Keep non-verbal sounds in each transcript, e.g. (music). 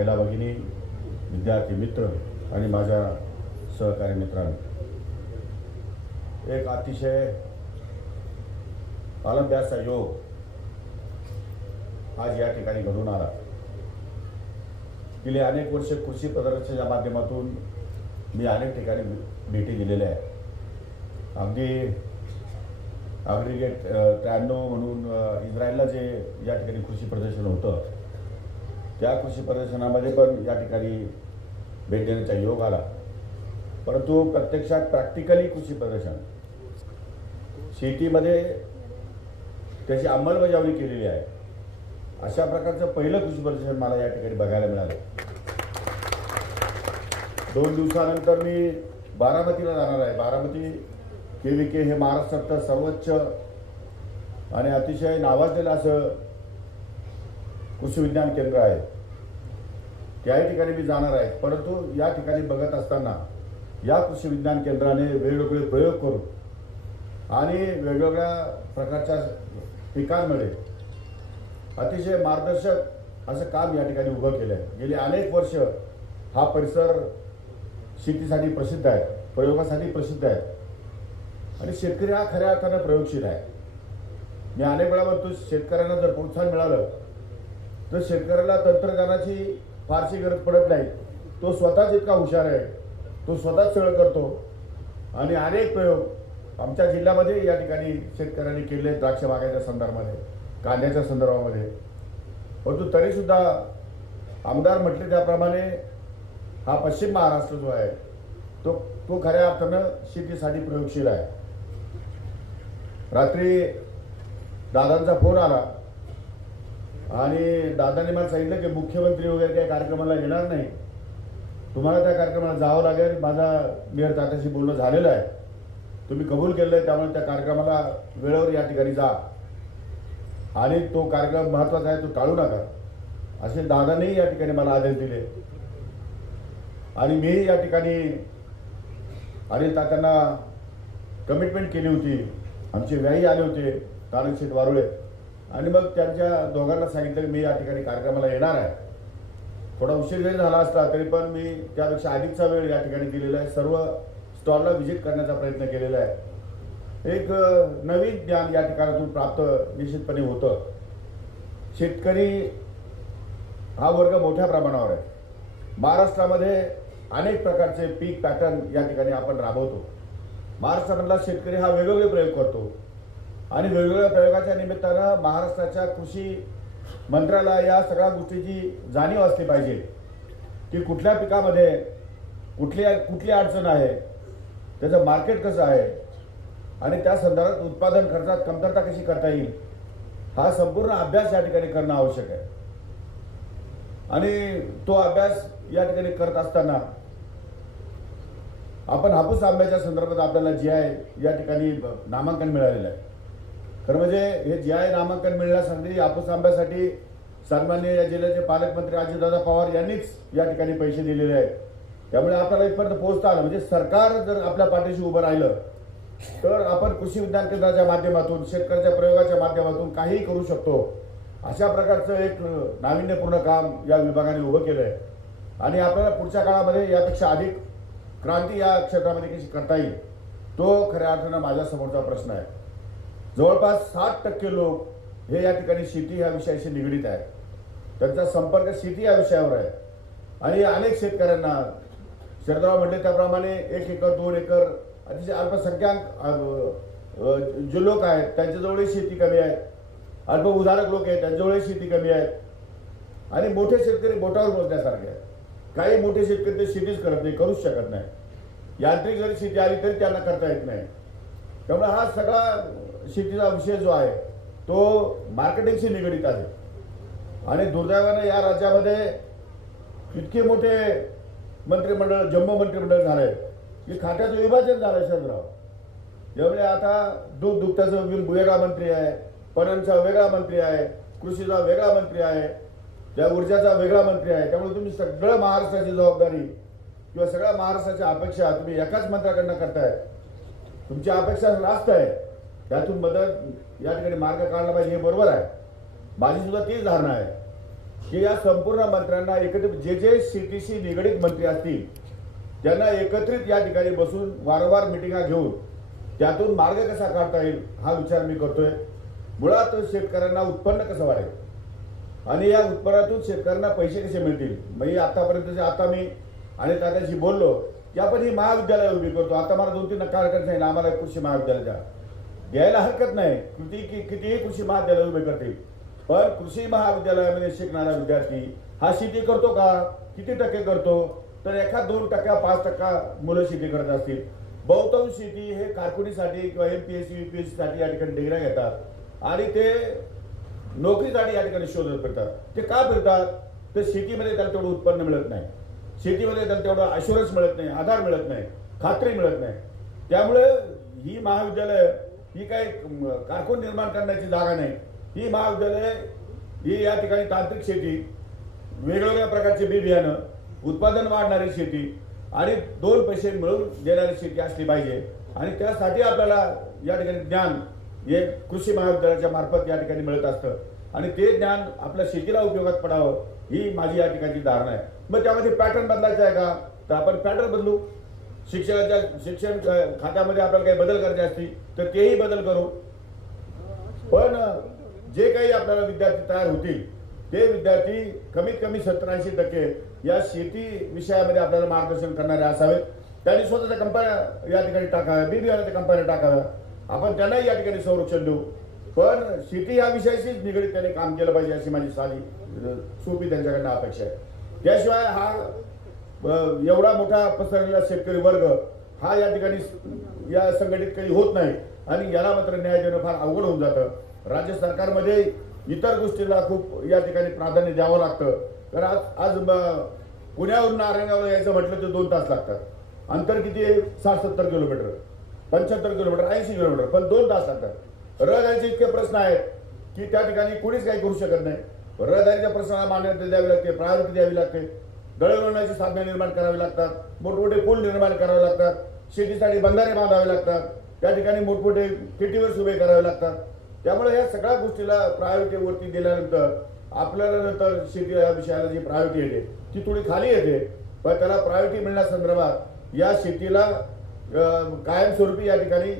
महिला भगिनी विद्यार्थी मित्र आणि माझ्या सहकारी मित्रांनो एक अतिशय आलंब्याचा योग आज या ठिकाणी घडून आला. गेली अनेक वर्ष कृषी प्रदर्शनाच्या माध्यमातून मी अनेक ठिकाणी भेटी दिलेल्या आहेत. अगदी अग्रिगेट त्र्याण्णव म्हणून इस्रायलला जे या ठिकाणी कृषी प्रदर्शन होतं त्या कृषी प्रदर्शनामध्ये पण या ठिकाणी भेट देण्याचा योग आला. परंतु प्रत्यक्षात प्रॅक्टिकली कृषी प्रदर्शन. शेतीमध्ये त्याची अंमलबजावणी केलेली आहे. अशा प्रकारचं पहिलं कृषी प्रदर्शन मला या ठिकाणी बघायला मिळालं. दोन दिवसानंतर मी बारामतीला जाणार आहे. बारामती के व्ही के हे महाराष्ट्रातलं सर्वोच्च आणि अतिशय नावाजलेलं असं कृषी विज्ञान केंद्र आहे. त्याही ठिकाणी मी जाणार आहे. परंतु या ठिकाणी बघत असताना या कृषी विज्ञान केंद्राने वेगवेगळे प्रयोग करून आणि वेगवेगळ्या प्रकारच्या पिकांमध्ये अतिशय मार्गदर्शक असं काम या ठिकाणी उभं केलं आहे. गेली अनेक वर्ष हा परिसर शेतीसाठी प्रसिद्ध आहे प्रयोगासाठी प्रसिद्ध आहे आणि शेतकरी हा खऱ्या अर्थानं प्रयोगशील आहे. मी अनेक वेळा म्हणतो शेतकऱ्यांना जर प्रोत्साहन मिळालं तर शेतकऱ्याला तंत्रज्ञानाची फारशी गरज पडत नाही तो स्वतःच इतका हुशार आहे. तो स्वतःच सगळं करतो. आणि अनेक प्रयोग आमच्या जिल्ह्यामध्ये या ठिकाणी शेतकऱ्यांनी केले द्राक्ष बागाच्या संदर्भामध्ये कांद्याच्या संदर्भामध्ये. परंतु तरीसुद्धा आमदार म्हटले त्याप्रमाणे हा पश्चिम महाराष्ट्र जो आहे तो तो खऱ्या अर्थानं शेतीसाठी प्रयोगशील आहे. रात्री दादांचा फोन आला. आणि दादाने मला सांगितलं की मुख्यमंत्री वगैरे काही कार्यक्रमाला येणार नाही. तुम्हाला त्या कार्यक्रमाला जावं लागेल. माझा मेयर तात्याशी बोलणं झालेलं आहे. तुम्ही कबूल केलं आहे त्यामुळे त्या कार्यक्रमाला वेळेवर या ठिकाणी जा. आणि तो कार्यक्रम महत्त्वाचा आहे तो टाळू नका. असे दादानेही या ठिकाणी मला आदेश दिले. आणि मीही या ठिकाणी अनिल तात्यांना कमिटमेंट केली होती. आमचे व्याही आले होते तानकशेठ वारुळे. आणि मग त्यांच्या दोघांना सांगितलं की मी या ठिकाणी कार्यक्रमाला येणार आहे. थोडा उशीर जरी झाला असला तरी पण मी त्यापेक्षा अधिकचा वेळ या ठिकाणी दिलेला आहे. सर्व स्टॉलला व्हिजिट करण्याचा प्रयत्न केलेला आहे. एक नवीन ज्ञान या ठिकाणातून प्राप्त निश्चितपणे होतं. शेतकरी हा वर्ग मोठ्या प्रमाणावर आहे. महाराष्ट्रामध्ये अनेक प्रकारचे पीक पॅटर्न या ठिकाणी आपण राबवतो. महाराष्ट्रामधला शेतकरी हा वेगवेगळे प्रयोग करतो. आणि वेगवेगळ्या प्रयोगाच्या निमित्तानं महाराष्ट्राच्या कृषी मंत्र्याला या सगळ्या गोष्टीची जाणीव असली पाहिजे. की कुठल्या पिकामध्ये कुठली कुठली अडचण आहे त्याचं मार्केट कसं आहे आणि त्या संदर्भात उत्पादन खर्चात कमतरता कशी करता येईल हा संपूर्ण अभ्यास या ठिकाणी करणं आवश्यक आहे. आणि तो अभ्यास या ठिकाणी करत असताना आपण हापूस आंब्याच्या संदर्भात आपल्याला जी आय या ठिकाणी नामांकन मिळालेलं आहे. खरं म्हणजे हे जी आय नामांकन मिळण्यासाठी हापूस आंब्यासाठी सन्मान्य या जिल्ह्याचे पालकमंत्री अजितदादा पवार यांनीच या ठिकाणी पैसे दिलेले आहेत. त्यामुळे आपल्याला इथपर्यंत पोहोचता आलं. म्हणजे सरकार जर आपल्या पाठीशी उभं राहिलं तर आपण कृषी विज्ञान केंद्राच्या माध्यमातून शेतकऱ्याच्या प्रयोगाच्या माध्यमातून काहीही करू शकतो. अशा प्रकारचं एक नाविन्यपूर्ण काम या विभागाने उभं केलं आहे आणि आपल्याला पुढच्या काळामध्ये यापेक्षा अधिक क्रांती या क्षेत्रामध्ये कशी करता येईल तो खऱ्या अर्थानं माझ्यासमोरचा प्रश्न आहे. जवळपास साठ टक्के लोक हे या ठिकाणी शेती ह्या विषयाशी निगडीत आहेत. त्यांचा संपर्क शेती या विषयावर आहे. आणि अनेक शेतकऱ्यांना शरदराव म्हटले त्याप्रमाणे एक एकर दोन एकर अतिशय अल्पसंख्याक जे लोक आहेत त्यांच्याजवळही शेती कमी आहे. अल्प उदारक लोक आहेत त्यांच्याजवळही शेती कमी आहे. आणि मोठे शेतकरी बोटावर बोलण्यासारखे आहेत. काही मोठे शेतकरी ते शेतीच करत नाही करूच शकत नाही. यांत्रिक जरी शेती आली तरी त्यांना करता येत नाही. त्यामुळे हा सगळा शेतीचा विषय जो आहे तो मार्केटिंगशी निगडीत आहे. आणि दुर्दैवाने या राज्यामध्ये इतके मोठे मंत्रिमंडळ जम्मू मंत्रिमंडळ झाले की खात्याचं विभाजन झालं शरदराव त्यामुळे आता दूध दुग्धाचा वेगळा मंत्री आहे पणनचा वेगळा मंत्री आहे कृषीचा वेगळा मंत्री आहे त्या ऊर्जाचा वेगळा मंत्री आहे त्यामुळे तुम्ही सगळं महाराष्ट्राची जबाबदारी किंवा सगळ्या महाराष्ट्राच्या अपेक्षा तुम्ही एकाच मंत्र्याकडनं करताय. तुमची अपेक्षा रास्त आहे. त्यातून मदत या ठिकाणी मार्ग काढला पाहिजे हे बरोबर आहे. माझी सुद्धा तीच धारणा आहे की या संपूर्ण मंत्र्यांना एकत्रित जे जे शेतीशी निगडीत मंत्री असतील त्यांना एकत्रित या ठिकाणी बसून वारंवार मिटिंगा घेऊन त्यातून मार्ग कसा काढता येईल हा विचार मी करतोय. मुळात शेतकऱ्यांना उत्पन्न कसं वाढेल? आणि या उत्पन्नातून शेतकऱ्यांना पैसे कसे मिळतील? म्हणजे आतापर्यंत जे आता मी आणि त्याच्याशी बोललो की आपण ही महाविद्यालय उभी करतो. आता मला दोन तीन नकार हरकत ना आम्हाला कृषी महाविद्यालय द्या. द्यायला हरकत नाही. कृती की कितीही कृषी महाविद्यालय उभे करतील पण कृषी महाविद्यालयामध्ये शिकणारा विद्यार्थी हा शेती करतो का? किती टक्के करतो? तर एखाद दोन टक्का पाच टक्का मुलं शेती करत असतील. बहुतांश शेती हे कारकुनीसाठी किंवा M P S C U P एससाठी या ठिकाणी डिग्र्या घेतात. आणि ते नोकरीसाठी या ठिकाणी शोधत फिरतात. ते का फिरतात? तर शेतीमध्ये त्याला तेवढं उत्पन्न मिळत नाही. शेतीमध्ये त्याला तेवढं अशुरन्स मिळत नाही आधार मिळत नाही खात्री मिळत नाही. त्यामुळे ही महाविद्यालय ही काही कारकून निर्माण करण्याची जागा नाही. ही महाविद्यालय ही या ठिकाणी तांत्रिक शेती वेगवेगळ्या प्रकारचे बी बियाणं उत्पादन वाढणारी शेती आणि दोन पैसे मिळून देणारी शेती असली पाहिजे. आणि त्यासाठी आपल्याला या ठिकाणी ज्ञान हे कृषी महाविद्यालयाच्या मार्फत या ठिकाणी मिळत असतं. आणि ते ज्ञान आपल्या शेतीला उपयोगात पडावं ही माझी या ठिकाणची धारणा आहे. मग त्यामध्ये पॅटर्न बदलायचा आहे का? तर आपण पॅटर्न बदलू. शिक्षणाच्या शिक्षण खात्यामध्ये आपल्याला काही बदल करायचे असतील तर तेही बदल करू. पण जे काही आपल्याला विद्यार्थी तयार होतील ते विद्यार्थी कमीत कमी सत्तरऐंशी टक्के या शेती विषयामध्ये आपल्याला मार्गदर्शन करणारे असावेत. त्यांनी स्वतःच्या कंपन्या या ठिकाणी टाकाव्या बी बियाण्याच्या कंपन्या टाकाव्या आपण त्यांनाही या ठिकाणी संरक्षण देऊ. पण शेती या विषयाशीच निगडीत त्यांनी काम केलं पाहिजे अशी माझी साधी सोपी त्यांच्याकडनं अपेक्षा आहे. त्याशिवाय हा एवढा मोठा पसरलेला शेतकरी वर्ग हा या ठिकाणी या संघटित काही होत नाही. आणि याला मात्र न्याय देणं फार अवघड होऊन जातं. राज्य सरकारमध्ये इतर गोष्टीला खूप या ठिकाणी प्राधान्य द्यावं लागतं. तर आज आज पुण्यावरून नारायणगावला यायचं म्हटलं तर दोन तास लागतात. अंतर किती आहे? साठ सत्तर किलोमीटर. पंच्याहत्तर किलोमीटर ऐंशी किलोमीटर पण दोन तास लागतात. रहदारीचे इतके प्रश्न आहेत की त्या ठिकाणी कोणीच काही करू शकत नाही. रहदारीच्या प्रश्नाला मान्यता द्यावी लागते प्रायोरिटी द्यावी लागते. दळणवळणाची साधने निर्माण करावी लागतात मोठमोठे पूल निर्माण करावे लागतात शेतीसाठी बंधारे बांधावे लागतात त्या ठिकाणी मोठमोठे किटीवर उभे करावे लागतात. त्यामुळे या सगळ्या गोष्टीला प्रायोरिटी वरती दिल्यानंतर आपल्याला नंतर शेती या विषयाला जी प्रायोरिटी येते ती थोडी खाली येते. पण त्याला प्रायोरिटी मिळण्यासंदर्भात या शेतीला कायमस्वरूपी या ठिकाणी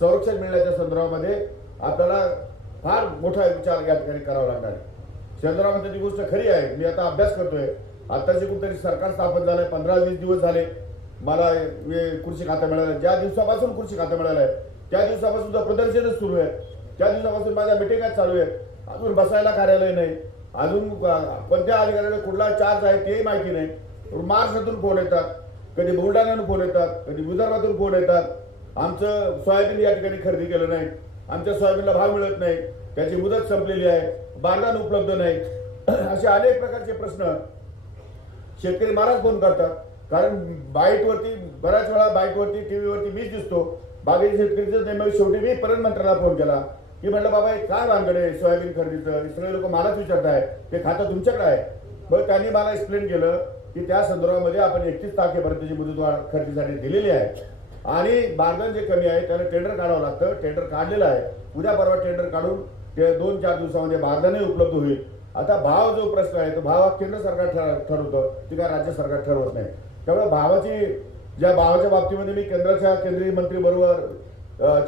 संरक्षण मिळण्याच्या संदर्भामध्ये आपल्याला फार मोठा विचार या ठिकाणी करावा लागणार आहे. चंद्रामध्ये ती गोष्ट खरी आहे. मी आता अभ्यास करतोय. आताचे कुठेतरी सरकार स्थापन झालंय पंधरा वीस दिवस झाले. मला कृषी खातं मिळालं ज्या दिवसापासून कृषी खातं मिळालं आहे त्या दिवसापासून सुद्धा प्रदर्शनच सुरू आहे. त्या दिवसापासून माझ्या मिटिंगच चालू आहेत अजून बसायला कार्यालय नाही. अजून कोणत्या अधिकाऱ्याला कुठला चार्ज आहे तेही माहिती नाही. महाराष्ट्रातून फोन येतात. कधी बुलढाण्यातून फोन येतात. कधी विदर्भातून फोन येतात. आमचं सोयाबीन या ठिकाणी खरेदी केलं नाही. आमच्या सोयाबीनला भाव मिळत नाही. त्याची मुदत संपलेली आहे. बारदान उपलब्ध नाही. (clears throat) असे अनेक प्रकारचे प्रश्न शेतकरी मलाच फोन करतात. कारण बाईटवरती बऱ्याच वेळा बाईटवरती टीव्हीवरती मीच दिसतो. बागेच्या शेतकरीचं नेमकं शेवटी मी पर्यंत मंत्र्याला फोन केला. की म्हटलं बाबा हे काय भानगड? आहे सोयाबीन खरेदीचं. सगळे लोक मलाच विचारताय. ते खातं तुमच्याकडे आहे. मग त्यांनी मला एक्सप्लेन केलं की त्या संदर्भामध्ये आपण एकतीस तारखेपर्यंतची मुदतवाढ खरेदीसाठी दिलेली आहे आणि बार्गन जे कमी आहे त्याला टेंडर काढावं लागतं. टेंडर काढलेलं आहे. उद्या परवा टेंडर काढून ते दोन चार दिवसामध्ये बारदानही उपलब्ध होईल. आता भाव जो प्रश्न आहे तो भाव हा केंद्र सरकार ठर- ठरवतं ती काय राज्य सरकार ठरवत नाही. त्यामुळे भावाची ज्या भावाच्या बाबतीमध्ये मी केंद्राच्या केंद्रीय मंत्री बरोबर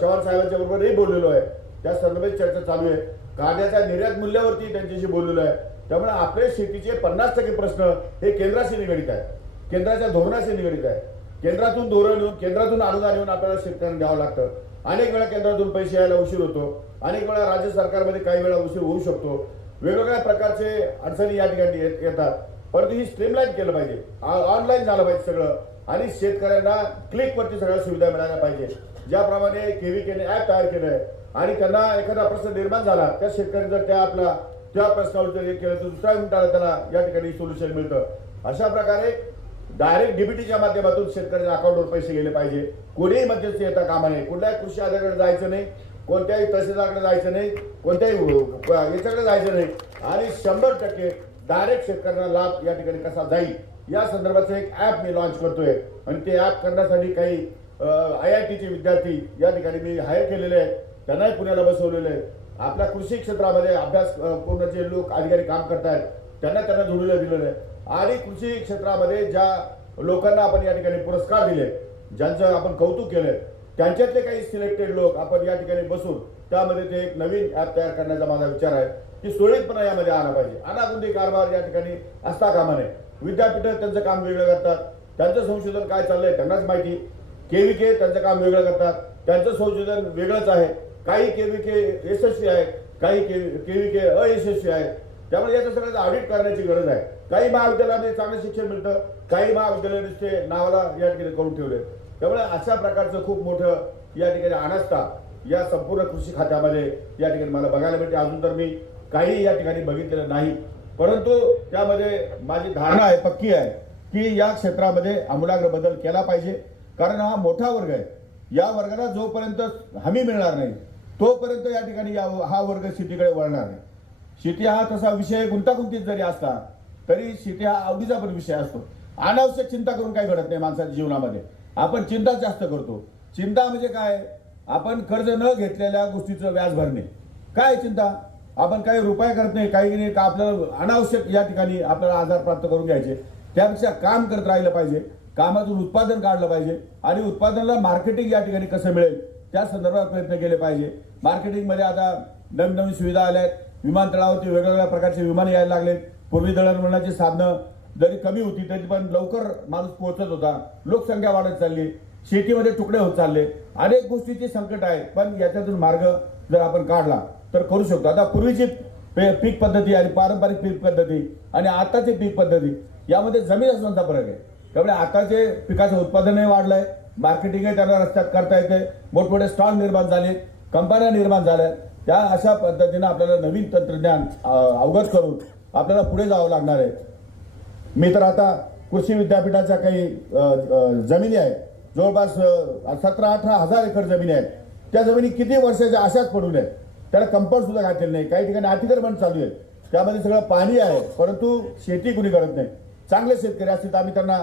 चव्हाण साहेबांच्या बरोबरही बोललेलो आहे त्या संदर्भात चर्चा चालू आहे. कांद्याच्या निर्यात मूल्यावरती त्यांच्याशी बोललेलो आहे. त्यामुळे आपले शेतीचे पन्नास टक्के प्रश्न हे केंद्राशी निगडीत आहे केंद्राच्या धोरणाशी निगडीत आहे केंद्रातून धोरण येऊन केंद्रातून अनुदान येऊन आपल्याला शेतकऱ्यांना द्यावं लागतं. अनेक वेळा केंद्रातून पैसे यायला उशीर होतो. अनेक वेळा राज्य सरकारमध्ये काही वेळा उशीर होऊ शकतो. वेगवेगळ्या प्रकारचे अडचणी या ठिकाणी येत- येतात. परंतु ही स्ट्रीमलाईन केलं पाहिजे. ऑनलाईन झालं पाहिजे सगळं. आणि शेतकऱ्यांना क्लिकवरती सगळ्या सुविधा मिळाल्या पाहिजे. ज्याप्रमाणे केव्हीकेने ऍप तयार केलं आहे आणि त्यांना एखादा प्रश्न निर्माण झाला त्या शेतकऱ्यांचा जर त्या आपला त्या प्रश्नावर जर हे केलं तर दुसऱ्या मिनिटाला त्याला या ठिकाणी सोल्युशन मिळतं. अशा प्रकारे डायरेक्ट डीबीटीच्या माध्यमातून शेतकऱ्यांच्या अकाउंटवर पैसे गेले पाहिजे. कोणीही मध्यस्थी येता कामा नये. कुठल्याही कृषी अधिकाऱ्याकडे जायचं नाही. कोणत्याही तहसीलदारकडे जायचं नाही कोणत्याही याच्याकडे जायचं नाही. आणि शंभर टक्के डायरेक्ट शेतकऱ्यांना लाभ या ठिकाणी कसा जाईल या संदर्भाचं एक ॲप मी लॉन्च करतोय. आणि ते ॲप करण्यासाठी काही आय आय टीचे विद्यार्थी या ठिकाणी मी हायर केलेले आहेत. त्यांनाही पुण्याला बसवलेले आहे आपल्या कृषी क्षेत्रामध्ये अभ्यास अ, पूर्ण जे लोक अधिकारी काम करतायत त्यांना त्यांना जोडीला दिलेलं आहे आणि कृषी क्षेत्रामध्ये ज्या लोकांना आपण या ठिकाणी पुरस्कार दिले ज्यांचं आपण कौतुक केलं त्यांच्यातले काही सिलेक्टेड लोक आपण या ठिकाणी बसून त्यामध्ये ते एक नवीन ऍप तयार करण्याचा माझा विचार आहे की सुरळीतपणा यामध्ये आला पाहिजे. अनागुंदी कारभार या ठिकाणी असता कामा नये. विद्यापीठं त्यांचं काम वेगळं करतात. त्यांचं संशोधन काय चाललंय त्यांनाच माहिती. केव्हीके त्यांचं काम वेगळं करतात. त्यांचं संशोधन वेगळंच आहे. काही केव्हीके यशस्वी आहे काही केव्हीके अयशस्वी आहे त्यामुळे याचं सगळ्याचं ऑडिट करण्याची गरज आहे. काही महाविद्यालयामध्ये चांगलं शिक्षण मिळतं. काही महाविद्यालय ते नावाला या ठिकाणी करून ठेवले त्यामुळे अशा प्रकारचं खूप मोठं या ठिकाणी अनास्था या संपूर्ण कृषी खात्यामध्ये या ठिकाणी मला बघायला मिळते. अजून तर मी काही या ठिकाणी बघितलेलं नाही. परंतु त्यामध्ये माझी धारणा आहे पक्की आहे की या क्षेत्रामध्ये आमूलाग्र बदल केला पाहिजे. कारण हा मोठा वर्ग आहे. या वर्गाला जोपर्यंत हमी मिळणार नाही तोपर्यंत या ठिकाणी या हा वर्ग शेतीकडे वळणार नाही. शेती हा तसा विषय गुंतागुंतीत जरी असला तरी शेती हा आवडीचा पण विषय असतो. अनावश्यक चिंता करून काही घडत नाही माणसाच्या जीवनामध्ये. आपण चिंता जास्त करतो. चिंता म्हणजे काय? आपण कर्ज न घेतलेल्या गोष्टीचं व्याज भरणे. काय चिंता? आपण काही रुपये करत नाही काही नाही का आपल्याला अनावश्यक या ठिकाणी आपल्याला आधार प्राप्त करून घ्यायचे. त्यापेक्षा काम करत राहिलं पाहिजे. कामातून उत्पादन काढलं पाहिजे. आणि उत्पादनाला मार्केटिंग या ठिकाणी कसं मिळेल? त्या संदर्भात प्रयत्न केले पाहिजे. मार्केटिंगमध्ये आता नवीन नवीन सुविधा आल्या आहेत. विमानतळावरती वेगवेगळ्या प्रकारचे विमान यायला लागले पूर्वी दळणवळणाची साधनं जरी कमी होती तरी पण लवकर माणूस पोहोचत होता. लोकसंख्या वाढत चालली. शेतीमध्ये तुकडे होत चालले. अनेक गोष्टीचे संकट आहे. पण याच्यातून मार्ग जर आपण काढला तर करू शकतो. आता पूर्वीची पे- पीक पद्धती आणि पारंपरिक पीक पद्धती आणि आताची पीक पद्धती यामध्ये जमीन असण्याचा फरक आहे. त्यामुळे आताचे पिकाचं उत्पादनही वाढलंय. मार्केटिंगही त्यांना रस्त्यात करता येते. मोठमोठे स्टॉल निर्माण झाले. कंपन्या निर्माण झाल्या. त्या अशा पद्धतीनं आपल्याला नवीन तंत्रज्ञान अवगत करून आपल्याला पुढे जावं लागणार आहे. मी तर आता कृषी विद्यापीठाच्या काही जमिनी आहेत जवळपास सतरा अठरा हजार एकर जमिनी आहेत. त्या जमिनी किती वर्षाच्या अशाच पडून आहेत त्याला कंपाऊंड सुद्धा घातलेलं नाही. काही ठिकाणी अतिक्रमण चालू आहे त्यामध्ये सगळं पाणी आहे परंतु शेती कुणी करत नाही. चांगले शेतकरी असतील तर आम्ही त्यांना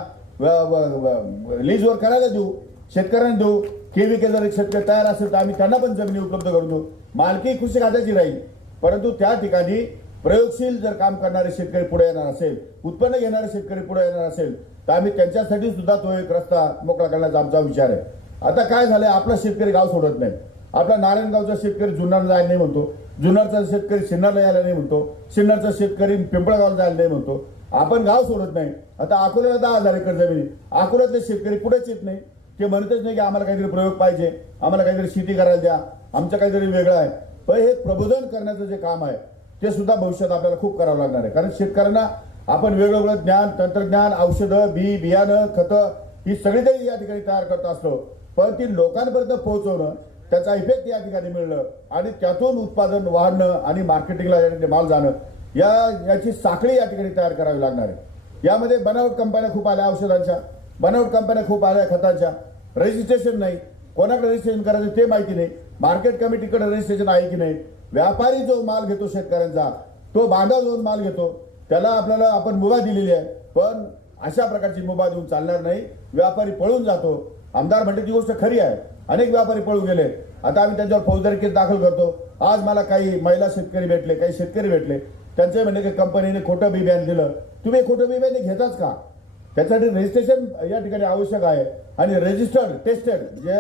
लीजवर करायला देऊ शेतकऱ्यांना देऊ. केवी के जर शेतकरी तयार असेल तर आम्ही त्यांना पण जमिनी उपलब्ध करून देऊ. मालकी कृषी खात्याची राहील. परंतु त्या ठिकाणी प्रयोगशील जर काम करणारे शेतकरी पुढे येणार असेल उत्पन्न घेणारे शेतकरी पुढे येणार असेल तर आम्ही त्यांच्यासाठी सुद्धा तो एक रस्ता मोकळा करण्याचा आमचा विचार आहे. आता काय झालंय? आपला शेतकरी गाव सोडत नाही. आपला नारायणगावचा शेतकरी जुन्नर जायला नाही म्हणतो. जुन्नरचा शेतकरी सिन्नरला यायला नाही म्हणतो. सिन्नरचा शेतकरी पिंपळगावला जायला नाही म्हणतो. आपण गाव सोडत नाही. आता अकोल्याला दहा हजार एकर जमिनी अकोल्यातले शेतकरी पुढेच येत नाही. ते म्हणतच नाही की आम्हाला काहीतरी प्रयोग पाहिजे. आम्हाला काहीतरी शेती करायला द्या. आमचं काहीतरी वेगळं आहे. पण हे प्रबोधन करण्याचं जे काम आहे ते सुद्धा भविष्यात आपल्याला खूप करावं लागणार आहे. कारण शेतकऱ्यांना आपण वेगवेगळं ज्ञान तंत्रज्ञान औषधं बी बियाणं खतं ही सगळी तरी या ठिकाणी तयार करत असतो. पण ती लोकांपर्यंत पोहोचवणं त्याचा इफेक्ट या ठिकाणी मिळणं आणि त्यातून उत्पादन वाढणं आणि मार्केटिंगला या माल जाणं या याची साखळी या ठिकाणी तयार करावी लागणार आहे. यामध्ये बनावट कंपन्या खूप आल्या औषधांच्या बनावट कंपन्या खूप आल्या खतांच्या. रजिस्ट्रेशन नाही. कोणाकडे रजिस्ट्रेशन करायचं ते माहिती नाही. मार्केट कमिटीकडे रजिस्ट्रेशन आहे की नाही? व्यापारी जो माल घेतो शेतकऱ्यांचा तो बांधा जाऊन माल घेतो. त्याला आपल्याला आपण मुभा दिलेली आहे. पण अशा प्रकारची मुभा देऊन चालणार नाही. व्यापारी पळून जातो. आमदार म्हणते ती गोष्ट खरी आहे. अनेक व्यापारी पळून गेले. आता आम्ही त्यांच्यावर फौजदारी केस दाखल करतो. आज मला काही महिला शेतकरी भेटले काही शेतकरी भेटले. त्यांचे म्हणले की कंपनीने खोटं बी दिलं. तुम्ही खोटं बी बियाणे घेताच का? त्यासाठी रजिस्ट्रेशन या ठिकाणी आवश्यक आहे. आणि रजिस्टर्ड टेस्टेड जे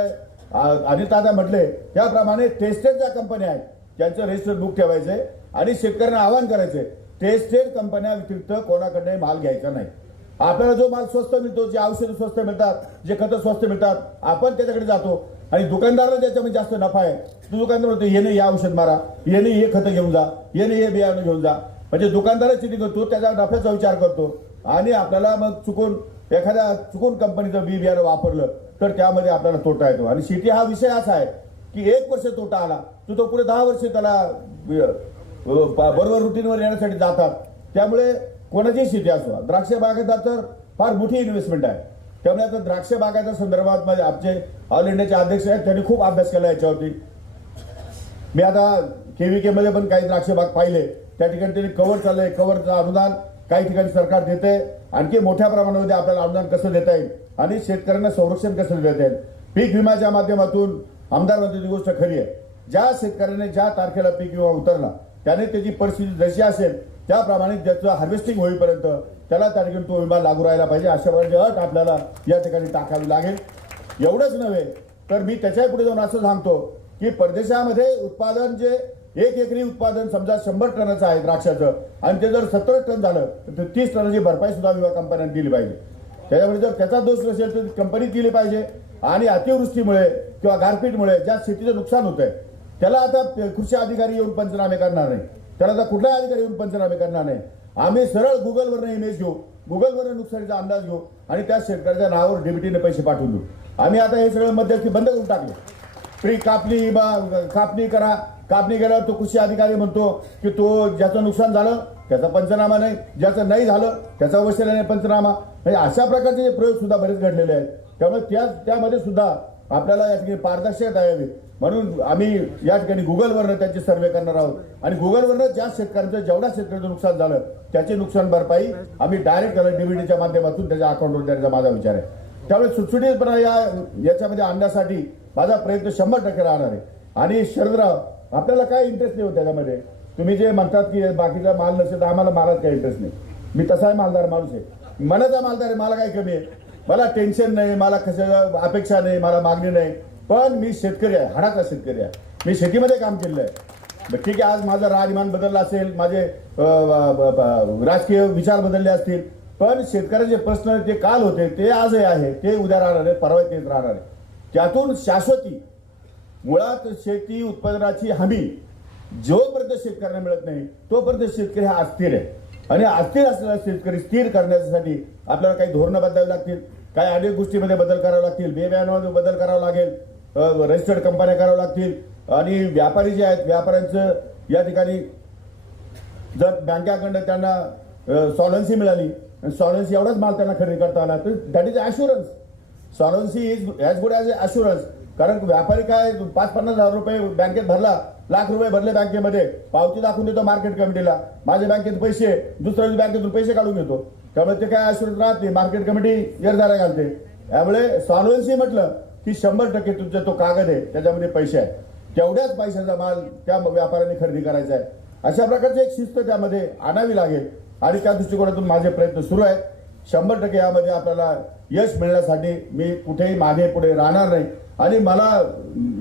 अनिल दादा म्हटले त्याप्रमाणे टेस्टेड ज्या कंपन्या आहेत त्यांचं रजिस्टर बुक ठेवायचंय आणि शेतकऱ्यांना आवाहन करायचंय टेस्टेड कंपन्या व्यतिरिक्त कोणाकडे माल घ्यायचा नाही. आपल्याला जो माल स्वस्त मिळतो जे औषधं स्वस्त मिळतात जे खतं स्वस्त मिळतात आपण त्याच्याकडे जातो. आणि दुकानदाराला त्याच्यामध्ये जास्त नफा आहे तो दुकानदार म्हणतो येणे हे औषध मारा. येणे हे खतं घेऊन जा. येणे हे बियाणं घेऊन जा. म्हणजे दुकानदारच चिठी करतो त्याच्या नफ्याचा विचार करतो. आणि आपल्याला मग चुकून एखाद्या चुकून कंपनीचं बी बियाणं वापरलं तर त्यामध्ये आपल्याला तोटा येतो. आणि शेती हा विषय असा आहे की एक वर्ष तोटा आला तर तो पुढे दहा वर्ष त्याला बरोबर रुटीनवर येण्यासाठी जातात. त्यामुळे कोणाची शेती असो द्राक्ष बागेचा तर फार मोठी इन्व्हेस्टमेंट आहे. त्यामुळे आता द्राक्ष बागाच्या संदर्भात माझे आमचे ऑल इंडियाचे अध्यक्ष आहेत त्यांनी खूप अभ्यास केला याच्यावरती. मी आता केव्हीके मध्ये पण काही द्राक्ष बाग पाहिले. त्या ठिकाणी त्यांनी कव्हर चाललंय कव्हरचं अनुदान काही ठिकाणी सरकार देते आणखी मोठ्या प्रमाणामध्ये आपल्याला अनुदान कसं देता येईल? आणि शेतकऱ्यांना संरक्षण कसं देता येईल? पीक विम्याच्या माध्यमातून आमदार म्हणते ती गोष्ट खरी आहे. ज्या शेतकऱ्याने ज्या तारखेला पीक विमा उतरला त्याने त्याची परिस्थिती जशी असेल त्याप्रमाणे त्याचं हार्वेस्टिंग होईपर्यंत त्याला त्या ठिकाणी तो विमा लागू राहायला पाहिजे अशा प्रकारची अट आपल्याला या ठिकाणी टाकावी लागेल. एवढंच नव्हे तर मी त्याच्या पुढे जाऊन असं सांगतो की परदेशामध्ये उत्पादन जे एक एकरी उत्पादन समजा शंभर टनाचं आहे द्राक्षाचं आणि ते जर सत्तर टन झालं तर तीस टनाची भरपाई सुद्धा विमा कंपन्यांनी दिली पाहिजे. त्याच्यामुळे जर त्याचा दोष नसेल तर कंपनी दिली पाहिजे. आणि अतिवृष्टीमुळे किंवा गारपीटमुळे ज्या शेतीचं नुकसान होतंय त्याला आता कृषी अधिकारी येऊन पंचनामे करणार नाही. त्याला आता कुठलाही अधिकारी येऊन पंचनामे करणार नाही. आम्ही सरळ गुगलवरनं इमेज घेऊ गुगलवरनं नुकसानीचा अंदाज घेऊ आणि त्या शेतकऱ्याच्या नावावर डेबिटीने पैसे पाठवून देऊ. आम्ही आता हे सगळं मध्यस्थी बंद करून टाकलो. प्री कापणी बा- कापणी करा. कापणी केल्यावर तो कृषी अधिकारी म्हणतो की तो ज्याचं नुकसान झालं त्याचा पंचनामा नाही. ज्याचं नाही झालं त्याचा अवश्य नाही पंचनामा. म्हणजे अशा प्रकारचे प्रयोग सुद्धा बरेच घडलेले आहेत. त्यामुळे त्या त्यामध्ये सुद्धा आपल्याला या ठिकाणी पारदर्शकता यावी म्हणून आम्ही या ठिकाणी गुगलवरनं त्याची सर्वे करणार आहोत. आणि गुगलवरनं ज्या शेतकऱ्यांचं जेवढ्या शेतकऱ्यांचं नुकसान झालं त्याची नुकसान भरपाई आम्ही डायरेक्ट त्याला डीबीडीच्या माध्यमातून त्याच्या अकाउंटवर देण्याचा माझा विचार आहे. त्यामुळे सुटसुटीतपणा या याच्यामध्ये आणण्यासाठी माझा प्रयत्न शंभर टक्के राहणार आहे. आणि शरदराव आपल्याला काय इंटरेस्ट नाही होत त्याच्यामध्ये? तुम्ही जे म्हणतात की बाकीचा माल नसेल तर आम्हाला मालात काही इंटरेस्ट नाही. मी तसाही मालदार माणूस आहे. मनाचा मालदार आहे मला काही कमी आहे. मला टेन्शन नाही मला कशा अपेक्षा नाही मला मागणी नाही. पण मी शेतकरी आहे हाडाचा शेतकरी आहे. मी शेतीमध्ये काम केलेलं आहे. ठीक आहे आज माझं राजमान बदललं असेल माझे राजकीय विचार बदलले असतील. पण शेतकऱ्याचे प्रश्न जे काल होते ते आजही आहे ते उद्या राहणार आहे परवा तेच राहणार आहे. त्यातून शाश्वती मुळात शेती उत्पादनाची हमी जोपर्यंत शेतकऱ्यांना मिळत नाही तोपर्यंत शेतकरी हा अस्थिर आहे. आणि अस्थिर असलेला शेतकरी स्थिर करण्यासाठी आपल्याला काही धोरणं बदलावी लागतील काही अनेक गोष्टीमध्ये बदल करावे लागतील. बेव्यामध्ये बदल करावा लागेल. रजिस्टर्ड कंपन्या कराव्या लागतील. आणि व्यापारी जे आहेत व्यापाऱ्यांचं या ठिकाणी जर बँकाकडनं त्यांना सॉलन्सी मिळाली सॉलन्सी एवढाच माल त्यांना खरेदी करता आला तर that is assurance solvency is as good as assurance कारण व्यापारी काय पाच पन्नास हजार रुपये बँकेत भरला लाख रुपये भरले बँकेमध्ये. पावती दाखवून देतो मार्केट कमिटीला. माझ्या बँकेत पैसे दुसऱ्या बँकेतून पैसे काढून घेतो. त्यामुळे ते काय अशुरन्स राहत नाही. मार्केट कमिटी निर्धारा घालते. त्यामुळे सॉल्वन्सी म्हटलं की शंभर टक्के तुमचा तो कागद आहे. त्याच्यामध्ये पैसे आहेत. तेवढ्याच पैशाचा माल त्या व्यापाऱ्यांनी खरेदी करायचा आहे. अशा प्रकारची एक शिस्त त्यामध्ये आणावी लागेल. आणि त्या दृष्टिकोनातून माझे प्रयत्न सुरू आहेत. शंभर टक्के यामध्ये आपल्याला यश मिळण्यासाठी मी कुठेही मागे पुढे राहणार नाही. आणि मला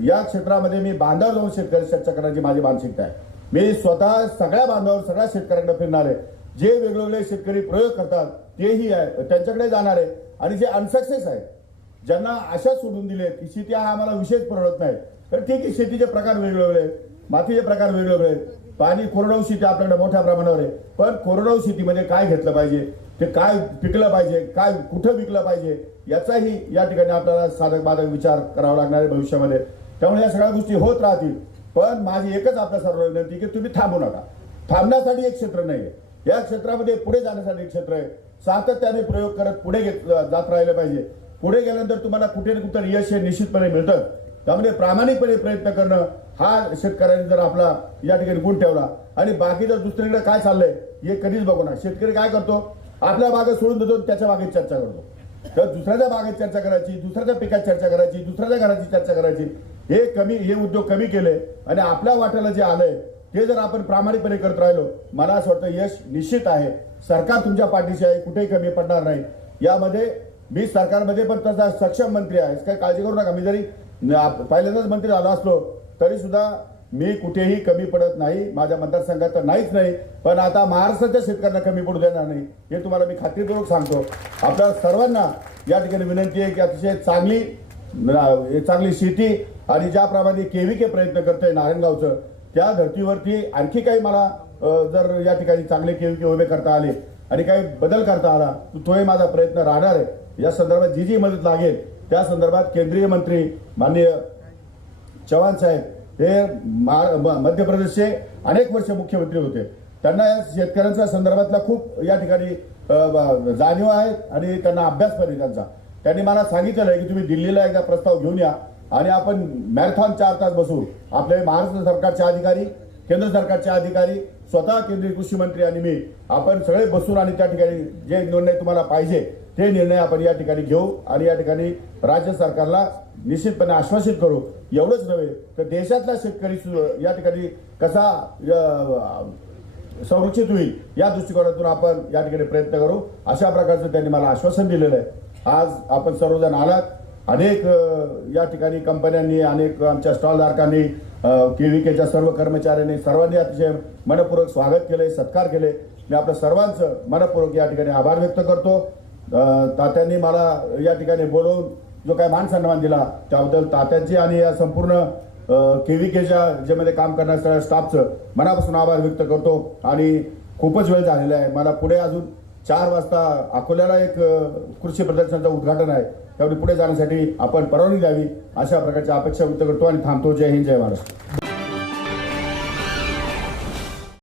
या क्षेत्रामध्ये मी बांधावर जाऊन शेतकरी चर्चा करण्याची माझी मानसिकता आहे. मी स्वतः सगळ्या बांधावर सगळ्या शेतकऱ्यांकडे फिरणार आहे. जे वेगवेगळे शेतकरी प्रयोग करतात तेही आहे त्यांच्याकडे जाणार आहे. आणि जे अनसक्सेस आहेत ज्यांना आशा सोडून दिले की शेती हा आम्हाला विशेष परवडत नाही तर ठीक आहे शेतीचे प्रकार वेगवेगळे आहेत मातीचे प्रकार वेगवेगळे आहेत. पाणी कोरडवू शेती आपल्याकडे मोठ्या प्रमाणावर आहे. पण कोरडवाहू शेतीमध्ये काय घेतलं पाहिजे? ते काय पिकलं पाहिजे काय कुठं विकलं पाहिजे याचाही या ठिकाणी आपल्याला साधक बाधक विचार करावा लागणार आहे भविष्यामध्ये. त्यामुळे या सगळ्या गोष्टी होत राहतील. पण माझी एकच आपल्या सर्व विनंती की तुम्ही थांबू नका. थांबण्यासाठी एक क्षेत्र नाही आहे या क्षेत्रामध्ये पुढे जाण्यासाठी एक क्षेत्र आहे. सातत्याने प्रयोग करत पुढे घेत जात राहिलं पाहिजे. पुढे गेल्यानंतर तुम्हाला कुठे ना कुठं यश हे निश्चितपणे मिळतं. त्यामुळे प्रामाणिकपणे प्रयत्न करणं हा शेतकऱ्यांनी जर आपला या ठिकाणी गुण ठेवला. आणि बाकीचं दुसरीकडे काय चाललंय हे कधीच बघू ना शेतकरी काय करतो? आपल्या बागेत सोडून देतो त्याच्या बागेत चर्चा करतो. तर दुसऱ्याच्या बागेत चर्चा करायची दुसऱ्याच्या पिकात चर्चा करायची दुसऱ्याच्या घराची चर्चा करायची. हे कमी हे उद्योग कमी केले आणि आपल्या वाट्याला जे आलंय ते जर आपण प्रामाणिकपणे करत राहिलो मला असं वाटतं यश निश्चित आहे. सरकार तुमच्या पाठीशी आहे कुठेही कमी पडणार नाही. यामध्ये मी सरकारमध्ये पण तसा सक्षम मंत्री आहे. काय काळजी करू नका. मी जरी आप- पहिल्यांदाच मंत्री झालो असलो तरी सुद्धा मी कुठेही कमी पडत नाही माझ्या मतदारसंघात तर नाहीच नाही पण आता महाराष्ट्राच्या शेतकऱ्यांना कमी पडू देणार नाही हे तुम्हाला मी खात्रीपूर्वक सांगतो. आपल्या सर्वांना या ठिकाणी विनंती आहे की अतिशय चांगली चांगली शेती आणि ज्याप्रमाणे केविके प्रयत्न करतोय नारायणगावचं त्या धर्तीवरती आणखी काही मला जर या ठिकाणी चांगले केविके उभे करता आले आणि काही बदल करता आला तर तोही माझा प्रयत्न राहणार आहे. या संदर्भात जी जी मदत लागेल त्या संदर्भात केंद्रीय मंत्री माननीय चव्हाण साहेब हे मा- म- मध्य प्रदेशचे अनेक वर्ष मुख्यमंत्री होते. त्यांना या शेतकऱ्यांच्या संदर्भातला खूप या ठिकाणी जाणीव आहे आणि त्यांना अभ्यास पण आहे त्यांचा. त्यांनी मला सांगितलेलं आहे की तुम्ही दिल्लीला एकदा प्रस्ताव घेऊन या आणि आपण मॅरेथॉन चार तास बसू आपले महाराष्ट्र सरकारचे अधिकारी केंद्र सरकारचे अधिकारी स्वतः केंद्रीय कृषी मंत्री आणि मी आपण सगळे बसून आणि त्या ठिकाणी जे निर्णय तुम्हाला पाहिजे ते निर्णय आपण या ठिकाणी घेऊ आणि या ठिकाणी राज्य सरकारला निश्चितपणे आश्वासित करू. एवढंच नव्हे तर देशातला शेतकरी सु- या ठिकाणी कसा संरक्षित होईल या दृष्टिकोनातून आपण या ठिकाणी प्रयत्न करू. अशा प्रकारचं त्यांनी मला आश्वासन दिलेलं आहे. आज आपण सर्वजण आलात. अनेक या ठिकाणी कंपन्यांनी अनेक आमच्या स्टॉलधारकांनी केव्हीकेच्या सर्व कर्मचाऱ्यांनी सर्वांनी अतिशय मनपूर्वक स्वागत केले सत्कार केले मी आपल्या सर्वांचं मनपूर्वक या ठिकाणी आभार व्यक्त करतो. तात्यांनी मला या ठिकाणी बोलवून जो काय मान सन्मान दिला त्याबद्दल तात्यांची आणि या संपूर्ण केव्हीकेच्या ज्यामध्ये काम करणाऱ्या सगळ्या स्टाफचं मनापासून आभार व्यक्त करतो. आणि खूपच वेळ झालेला आहे. मला पुढे अजून चार वाजता अकोल्याला एक कृषी प्रदर्शनाचं उद्घाटन आहे. त्यामुळे पुढे जाण्यासाठी आपण परवानगी द्यावी अशा प्रकारची अपेक्षा व्यक्त करतो आणि थांबतो. जय हिंद जय महाराष्ट्र.